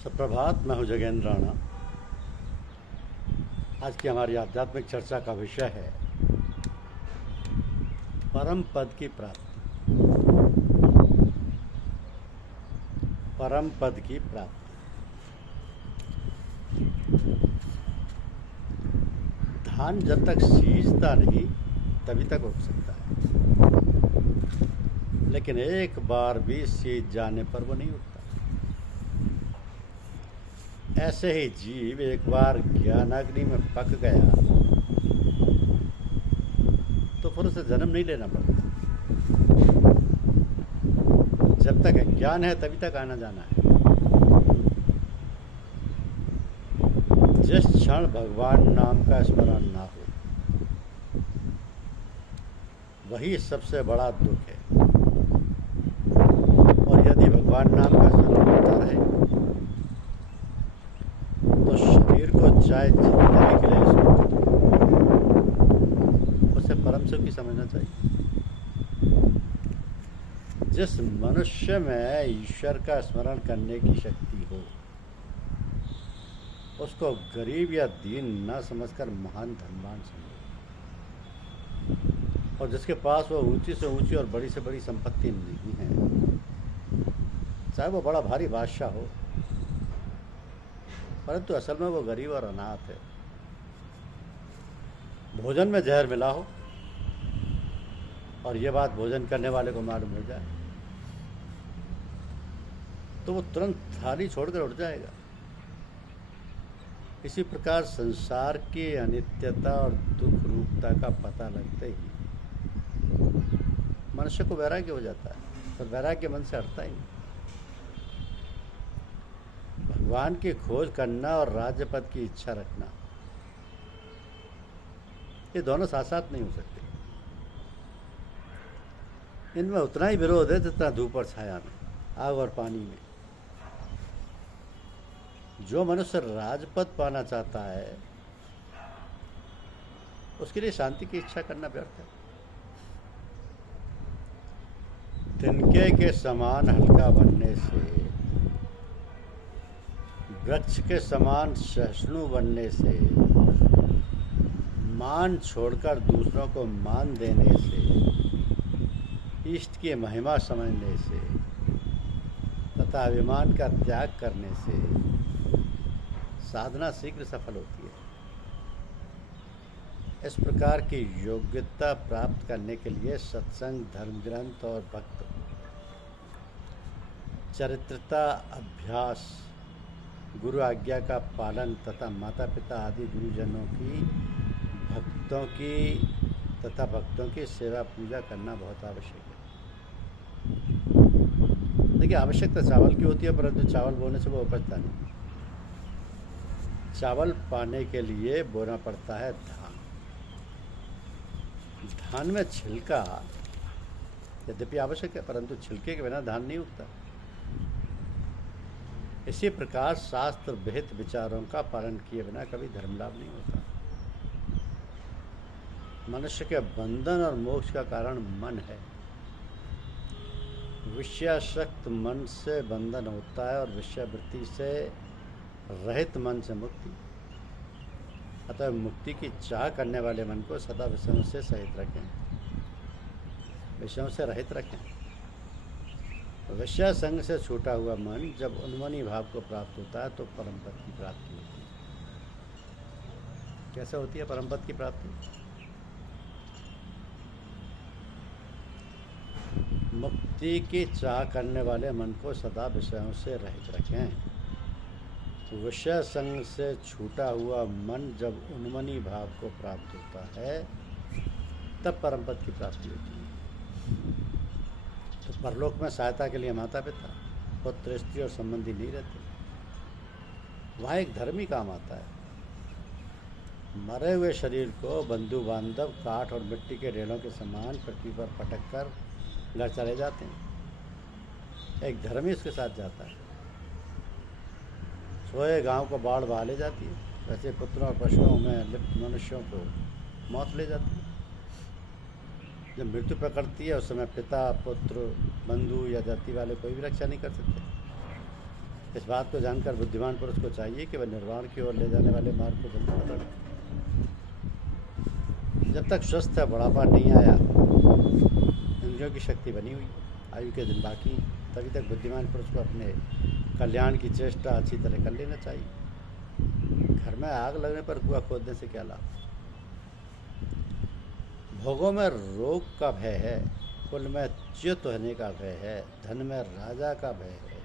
सुप्रभात। मैं हूं जगेंद्र राणा। आज की हमारी आध्यात्मिक चर्चा का विषय है परम पद की प्राप्ति। परम पद की प्राप्ति। धान जब तक सींचता नहीं तभी तक उग सकता है, लेकिन एक बार भी सींच जाने पर वो नहीं उगता। ऐसे ही जीव एक बार ज्ञानाग्नि में पक गया तो फिर उसे जन्म नहीं लेना पड़ता। जब तक ज्ञान है तभी तक आना जाना है। जिस क्षण भगवान नाम का स्मरण ना हो वही सबसे बड़ा दुख है। और यदि भगवान नाम का स्मरण होता रहे तो शरीर को चाहे जिंदगी के लिए उसे परम सुख ही समझना चाहिए। जिस मनुष्य में ईश्वर का स्मरण करने की शक्ति हो उसको गरीब या दीन न समझकर महान धनवान समझो। और जिसके पास वो ऊंची से ऊंची और बड़ी से बड़ी संपत्ति नहीं है, चाहे वो बड़ा भारी बादशाह हो, परंतु असल में वो गरीब और अनाथ है। भोजन में जहर मिला हो और ये बात भोजन करने वाले को मालूम हो जाए तो वो तुरंत थाली छोड़कर उठ जाएगा। इसी प्रकार संसार की अनित्यता और दुख रूपता का पता लगते ही मनुष्य को वैराग्य हो जाता है, पर वैराग्य मन से हटता ही नहीं। भगवान की खोज करना और राज्य पद की इच्छा रखना, ये दोनों साथ साथ नहीं हो सकते। इनमें उतना ही विरोध है जितना धूप और छाया में, आग और पानी में। जो मनुष्य राजपद पाना चाहता है उसके लिए शांति की इच्छा करना व्यर्थ है। तिनके के समान हल्का बनने से, वृक्ष के समान सहिष्णु बनने से, मान छोड़कर दूसरों को मान देने से, इष्ट की महिमा समझने से तथा अभिमान का त्याग करने से साधना शीघ्र सफल होती है। इस प्रकार की योग्यता प्राप्त करने के लिए सत्संग, धर्म ग्रंथ और भक्त चरित्रता, अभ्यास, गुरु आज्ञा का पालन तथा माता पिता आदि गुरुजनों की भक्तों की सेवा पूजा करना बहुत आवश्यक है। देखिए, आवश्यकता चावल की होती है, परंतु चावल बोने से वो उपजता नहीं। चावल पाने के लिए बोना पड़ता है धान। धान में छिलका यद्यपि आवश्यक है, परंतु छिलके के बिना धान नहीं उगता। इसी प्रकार शास्त्र विहित विचारों का पालन किए बिना कभी धर्म लाभ नहीं होता। मनुष्य के बंधन और मोक्ष का कारण मन है। विषयासक्त मन से बंधन होता है और विषयवृत्ति से रहित मन से मुक्ति। अतः मुक्ति की चाह करने वाले मन को सदा विषयों से सहित रखें, विषयों से रहित रखें। विषय संग से छूटा हुआ मन जब उन्मनी भाव को प्राप्त होता है तो परम पद की प्राप्ति होती है। कैसे होती है परम पद की प्राप्ति? मुक्ति की चाह करने वाले मन को सदा विषयों से रहित रखें। विषय संग से छूटा हुआ मन जब उन्मनी भाव को प्राप्त होता है तब परम पद की प्राप्ति होती है। तो परलोक में सहायता के लिए माता पिता, पुत्र, स्त्री और संबंधी नहीं रहते। वहाँ एक धर्मी काम आता है। मरे हुए शरीर को बंधु बांधव काठ और मिट्टी के ढेलों के समान पृथ्वी पर पटक कर घर चले जाते हैं। एक धर्मी उसके साथ जाता है। सोए गांव को बाढ़ बहा ले जाती है, वैसे पुत्रों और पशुओं में लिप्त मनुष्यों को मौत ले जाती है। जब मृत्यु पकड़ती है उस समय पिता, पुत्र, बंधु या जाति वाले कोई भी रक्षा नहीं कर सकते। इस बात को जानकर बुद्धिमान पुरुष को चाहिए कि वह निर्वाण की ओर ले जाने वाले मार्ग को जल्दी पकड़े। जब तक स्वस्थ है, बुढ़ापा नहीं आया, इंद्रियों की शक्ति बनी हुई, आयु के दिन बाकी, तभी तक बुद्धिमान पुरुष को अपने कल्याण की चेष्टा अच्छी तरह कर लेना चाहिए। घर में आग लगने पर कुआं खोदने से क्या लाभ। भोगों में रोग का भय है, कुल में च्युत होने का भय है, धन में राजा का भय है,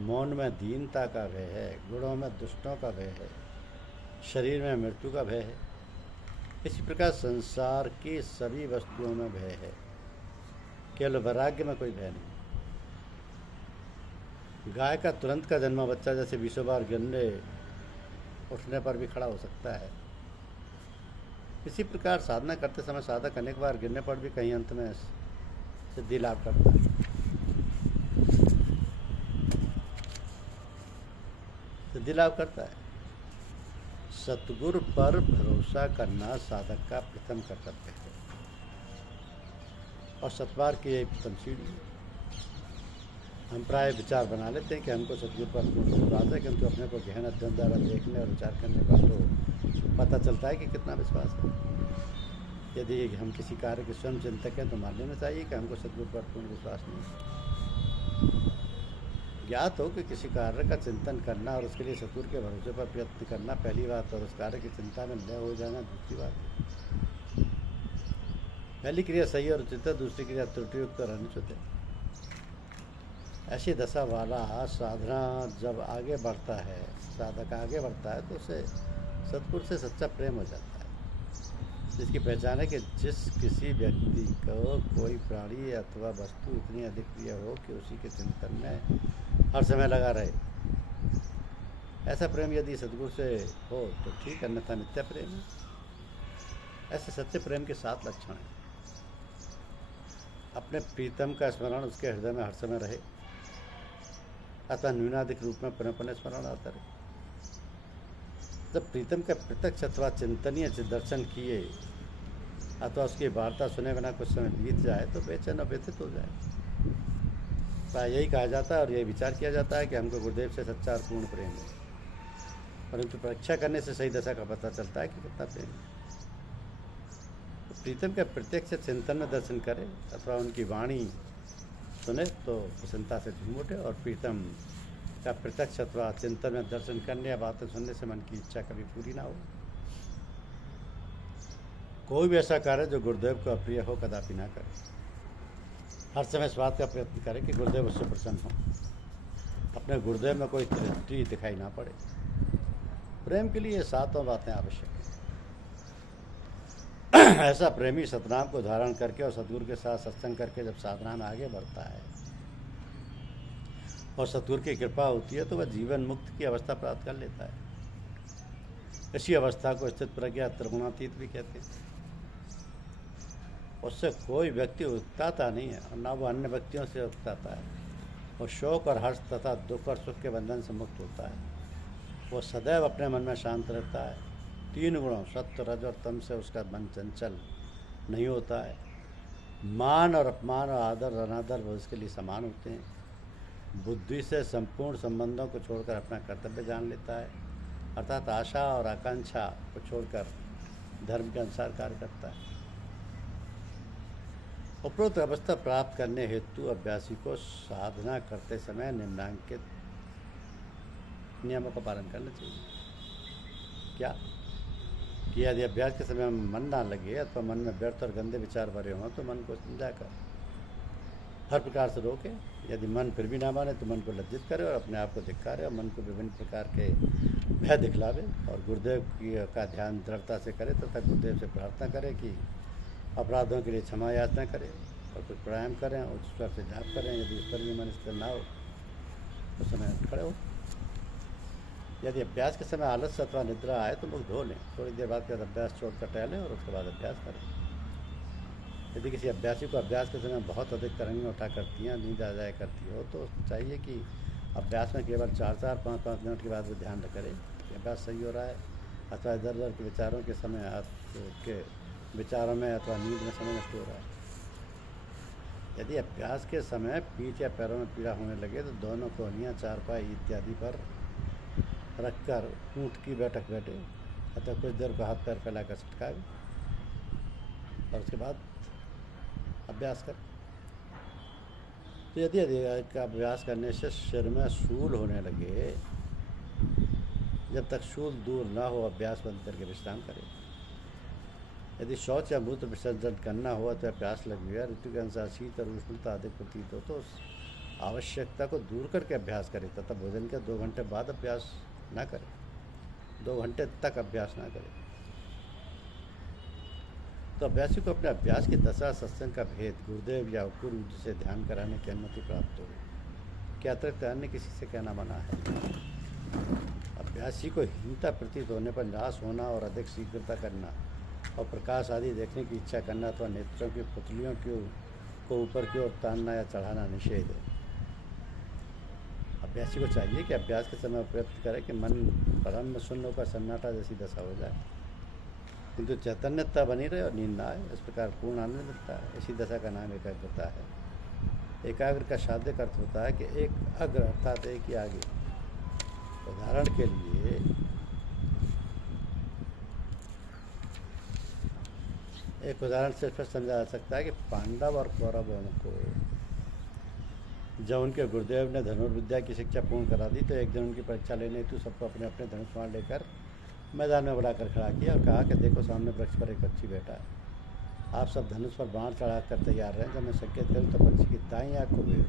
मौन में दीनता का भय है, गुणों में दुष्टों का भय है, शरीर में मृत्यु का भय है। इसी प्रकार संसार की सभी वस्तुओं में भय है, केवल वैराग्य में कोई भय नहीं। गाय का तुरंत का जन्मा बच्चा जैसे 20 बार गिरने उठने पर भी खड़ा हो सकता है, इसी प्रकार साधना करते समय साधक अनेक बार गिरने पर भी कहीं अंत में सिद्धि लाभ करता है। सिद्धि लाभ करता है। सतगुरु पर भरोसा करना साधक का प्रथम कर्तव्य है, और सतबार की यही प्रथम सीढ़ी है। हम प्राय विचार बना लेते हैं कि हमको सतगुरु पर पूर्ण विश्वास है, किंतु अपने को गहन अध्ययन द्वारा देखने और विचार करने पर तो पता चलता है कि कितना विश्वास है। यदि हम किसी कार्य के स्वयं चिंतक हैं तो मान लेना चाहिए कि हमको सतगुरु पर पूर्ण विश्वास नहीं है। ज्ञात हो कि किसी कार्य का चिंतन करना और उसके लिए सतगुरु के भरोसे पर प्रयत्न करना पहली बात, और उस कार्य की चिंता में लय हो जाना दूसरी बात है। पहली क्रिया सही और उचित है, दूसरी क्रिया त्रुटियुक्त और अनुचित है। ऐसी दशा वाला साधना जब आगे बढ़ता है, साधक आगे बढ़ता है, तो उसे सतगुरु से सच्चा प्रेम हो जाता है, जिसकी पहचान है कि जिस किसी व्यक्ति को कोई प्राणी अथवा वस्तु इतनी अधिक प्रिय हो कि उसी के चिंतन में हर समय लगा रहे। ऐसा प्रेम यदि सतगुरु से हो तो ठीक, अन्यथा मिथ्या प्रेम है। ऐसे सच्चे प्रेम के 7 लक्षण हैं। अपने प्रीतम का स्मरण उसके हृदय में हर समय रहे, अतः न्यूनाधिक रूप में पुनः पुनः स्मरण आता रहे। जब प्रीतम का प्रत्यक्ष अथवा चिंतनीय दर्शन किए अथवा उसकी वार्ता सुने बिना कुछ समय बीत जाए तो बेचैन और व्यथित हो जाए। प्राय यही कहा जाता है और यही विचार किया जाता है कि हमको गुरुदेव से सच्चा और पूर्ण प्रेम है, परंतु परीक्षा करने से सही दशा का पता चलता है कि कितना प्रेम है। तो प्रीतम के प्रत्यक्ष चिंतन में दर्शन करे अथवा उनकी वाणी सुने तो प्रसन्नता से झूम उठे, और प्रीतम का प्रत्यक्ष अथवा चिंतन में दर्शन करने या बातें सुनने से मन की इच्छा कभी पूरी ना हो। कोई भी ऐसा कार्य जो गुरुदेव को अप्रिय हो कदापि ना करे। हर समय इस बात का प्रयत्न करे कि गुरुदेव उससे प्रसन्न हो, अपने गुरुदेव में कोई त्रुटि दिखाई ना पड़े। प्रेम के लिए 7 बातें आवश्यक हैं। ऐसा प्रेमी सतनाम को धारण करके और सतगुरु के साथ सत्संग करके जब साधना में आगे बढ़ता है और सतगुरु की कृपा होती है तो वह जीवन मुक्त की अवस्था प्राप्त कर लेता है। इसी अवस्था को स्थित प्रज्ञा त्रिगुणातीत भी कहते हैं। उससे कोई व्यक्ति उकताता नहीं है और ना वो अन्य व्यक्तियों से उकताता है। वो शोक और हर्ष तथा दुख और सुख के बंधन से मुक्त होता है। वो सदैव अपने मन में शांत रहता है। 3 गुणों सत्य, रज और तम से उसका मन चंचल नहीं होता है। मान और अपमान और आदर अनादर वो उसके लिए समान होते हैं। बुद्धि से संपूर्ण संबंधों को छोड़कर अपना कर्तव्य जान लेता है, अर्थात आशा और आकांक्षा को छोड़कर धर्म के अनुसार कार्य करता है। उपरोक्त अवस्था प्राप्त करने हेतु अभ्यासी को साधना करते समय निम्नांकित नियमों का पालन करना चाहिए। क्या कि यदि अभ्यास के समय मन ना लगे अथवा मन में व्यर्थ और गंदे विचार भरे हों तो मन को समझाकर हर प्रकार से रोके। यदि मन फिर भी ना माने तो मन को लज्जित करे और अपने आप को धिक्कारे और मन को विभिन्न प्रकार के भय दिखलावे और गुरुदेव का ध्यान दृढ़ता से करे तथा गुरुदेव से प्रार्थना करे कि अपराधों के लिए क्षमा याचना करें और कुछ प्राणायाम करें और उच्च स्वर से जाप करें। यदि इस पर भी मन स्थिर ना हो तो समय खड़े हो। यदि अभ्यास के समय आलस्य अथवा निद्रा आए तो मुख धो लें, थोड़ी देर बाद के बाद अभ्यास छोड़कर टहलें और उसके बाद अभ्यास करें। यदि किसी अभ्यासी को अभ्यास के समय बहुत अधिक तरंगें उठा करती हैं, नींद आ जाया करती हो, तो चाहिए कि अभ्यास में केवल 4-4, 5-5 मिनट के बाद वो ध्यान करें कि अभ्यास सही हो रहा है अथवा इधर उधर के विचारों के समय आपके विचारों में अथवा नींद में समय नष्ट हो रहा है। यदि अभ्यास के समय पीठ या पैरों में पीड़ा होने लगे तो दोनों कोहनियाँ चारपाई इत्यादि पर रखकर ऊँट की बैठक बैठे अतः कुछ देर को हाथ पैर फैलाकर सटकाए और उसके बाद अभ्यास करें। तो यदि अधिक का अभ्यास करने से सिर में शूल होने लगे, जब तक शूल दूर ना हो अभ्यास बंद करके विश्राम करें। यदि शौच या मूत्र विसर्जन करना हुआ तो प्यास लगी है, ऋतु के अनुसार शीत और उष्णता अधिक प्रतीत हो तो उस आवश्यकता को दूर करके अभ्यास करें तथा भोजन के 2 घंटे बाद अभ्यास ना करें, 2 घंटे तक अभ्यास ना करें। तो अभ्यासी को अपने अभ्यास की दशा सत्संग का भेद गुरुदेव या गुरु से ध्यान कराने की अनुमति प्राप्त हो। क्या अतिरिक्त अन्य किसी से कहना मना है। अभ्यासी को हीनता प्रतीत होने पर निराश होना और अधिक शीघ्रता करना और प्रकाश आदि देखने की इच्छा करना अथवा नेत्रों की पुतलियों को ऊपर की ओर तानना या चढ़ाना निषेध है। अभ्यासी को चाहिए कि अभ्यास के समय प्रयत्न करे कि मन ब्रह्म शून्य होकर सन्नाटा जैसी दशा हो जाए, किंतु चैतन्यता बनी रहे और नींद ना आए। इस प्रकार पूर्ण आनंद मिलता है। इसी दशा का नाम एकाग्रता है। एकाग्र का शाब्दिक अर्थ होता है कि एक अग्र अर्थात एक ही आगे। उदाहरण के लिए एक उदाहरण से स्पष्ट समझा जा सकता है कि पांडव और कौरवों को जब उनके गुरुदेव ने धनुर्विद्या की शिक्षा पूर्ण करा दी तो एक दिन उनकी परीक्षा लेने हेतु सबको अपने अपने धनुष बाण लेकर मैदान में बुलाकर खड़ा किया और कहा कि देखो सामने वृक्ष पर एक पक्षी बैठा है, आप सब धनुष पर बाण चढ़ाकर तैयार रहें। जब मैं संकेत करूँ तो पक्षी की दाईं आँख को भेद।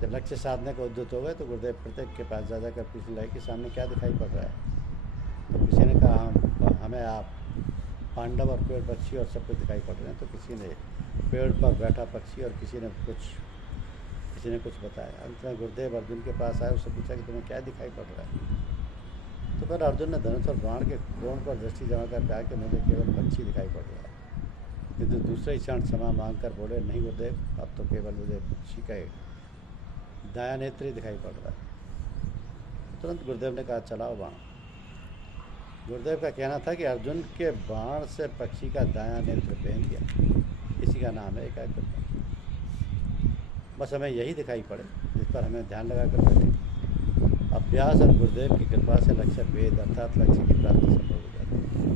जब लक्ष्य साधने को उद्युत हो गए तो गुरुदेव प्रत्येक के पास जा जाकर पूछने लगे कि सामने क्या दिखाई पड़ रहा है। तो किसी ने कहा हमें आप पांडव और पेड़ पक्षी और सब कुछ दिखाई पड़ रहे हैं। तो किसी ने पेड़ पर बैठा पक्षी और किसी ने कुछ बताया। अंत में गुरुदेव अर्जुन के पास आए, उससे पूछा कि तुम्हें क्या दिखाई पड़ रहा है। तो फिर अर्जुन ने धनुष और बाण के कोण पर दृष्टि जमा कर कहा कि मुझे केवल पक्षी दिखाई पड़ रहा है। किंतु दूसरे क्षण क्षमा मांग कर बोले, नहीं गुरुदेव, अब तो केवल मुझे पक्षी का दायां नेत्र ही दिखाई पड़ रहा है। तुरंत गुरुदेव ने कहा, चलाओ बाण। गुरुदेव का कहना था कि अर्जुन के बाण से पक्षी का दायां नेत्र पहन गया। इसी का नाम है एकाग्रता। बस हमें यही दिखाई पड़े जिस पर हमें ध्यान लगा कर बैठे। अभ्यास और गुरुदेव की कृपा से लक्ष्य भेद अर्थात लक्ष्य की प्राप्ति संभव हो जाती है।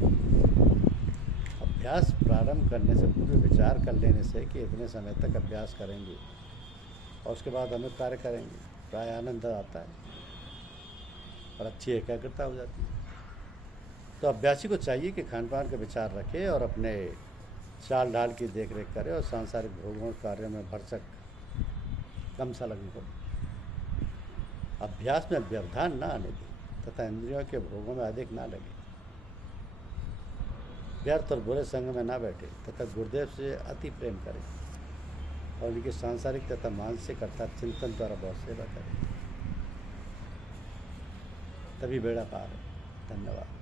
अभ्यास प्रारंभ करने से पूर्व विचार कर लेने से कि इतने समय तक अभ्यास करेंगे और उसके बाद हम कार्य करेंगे, प्राय आनंद आता है और अच्छी एकाग्रता हो जाती है। तो अभ्यासी को चाहिए कि खान पान का विचार रखे और अपने चाल ढाल की देख रेख करे और सांसारिक भोगों कार्यों में भरसक कम संलग्न हो। अभ्यास में व्यवधान न आने दे तथा इंद्रियों के भोगों में अधिक ना लगे। व्यर्थ और बुरे संग में ना बैठे तथा गुरुदेव से अति प्रेम करें और उनकी सांसारिक तथा मानसिक अर्थात चिंतन द्वारा बहुत सेवा करें, तभी बेड़ा पार है। धन्यवाद।